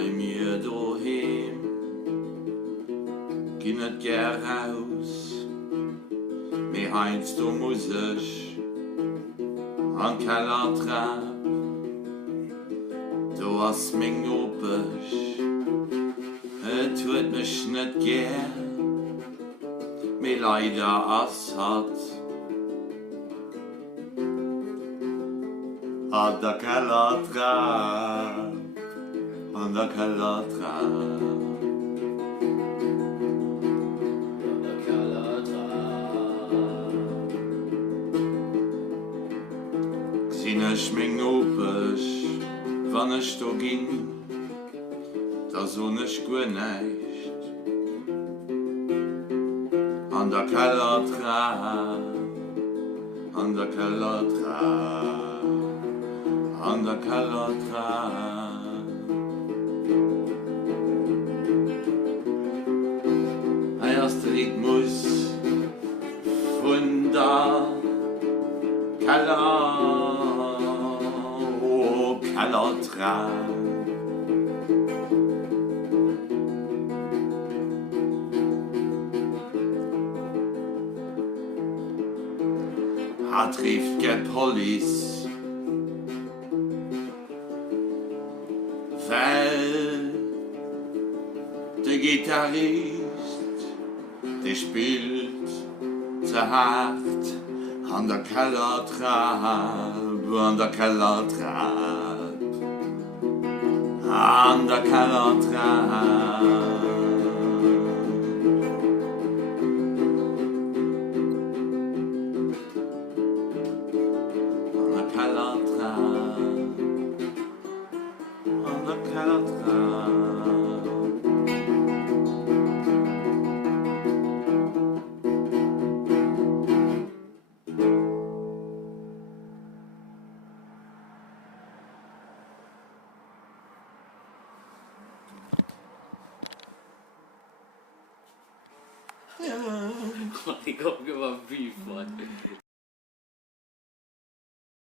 bei mir daheim, geh nicht gern raus, mir heinz du muss ich an Keller trab, du hast mich opisch, tut mich nicht gern, mir leider as hat. An der Kellertrapp, an der Kellertrapp. An der Kellertrapp. G'sinn ich mich opisch, wann ich da ging, da so nicht gut nicht. An der Kellertrapp, an der Kellertrapp. An der Kellertrapp. Ein erster Rhythmus von der Kellertrapp. Trifft get Police. Weil der Gitarrist, der spielt zu hart an der Kellertrapp, an der Kellertrapp, an der Kellertrapp. Ich komme immer wie von.